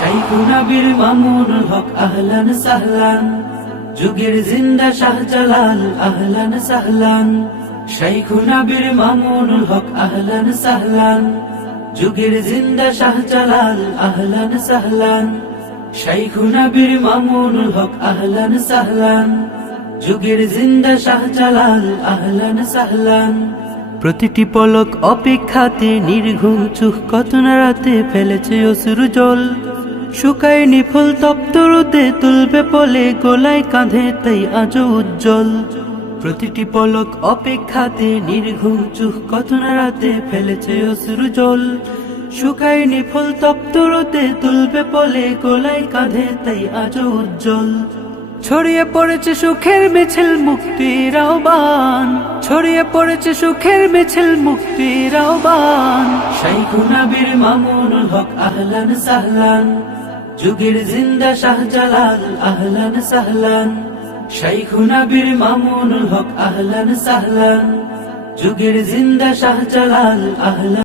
শাইখুনা বীর মামুনুল হক আহলান সাহলান, যুগের জিন্দা শাহজালাল আহলান সাহলান। শাইখুনা বীর মামুনুল হক আহলান সাহলান, যুগের জিন্দা শাহজালাল আহলান সাহলান। শাইখুনা বীর মামুনুল হক আহলান সাহলান, যুগের জিন্দা শাহজালাল আহলান সাহলান। প্রতিটি পলক অপেক্ষাতে নির্ঘুম চোখ কত না রাতে ফেলেছে অশ্রু জল, শুকায়নি ফুল তপ্ত রোদে তুলবে পলে গোলায় কাঁধে তাই আজও উজ্জ্বল। প্রতিটি পলক অপেক্ষাতে নির্ঘুম চোখ কত না রাতে ফেলেছে অশ্রু জল, শুকায়নি ফুল তপ্ত রোদে তুলবে পলে গোলায় কাঁধে তাই আজও উজ্জ্বল। ছড়িয়ে পড়েছে সুখের মিছিল মুক্তির আহ্বান, ছড়িয়ে পড়েছে সুখের মিছিল মুক্তির আহ্বান। শাইখুনা বীর মামুনুল হক আহলান সাহলান, যুগের জিন্দা শাহজালাল আহলান সাহলান। শাইখুনা বীর মামুনুল হক আহলান সাহলান, যুগের জিন্দা শাহজালাল আহলান।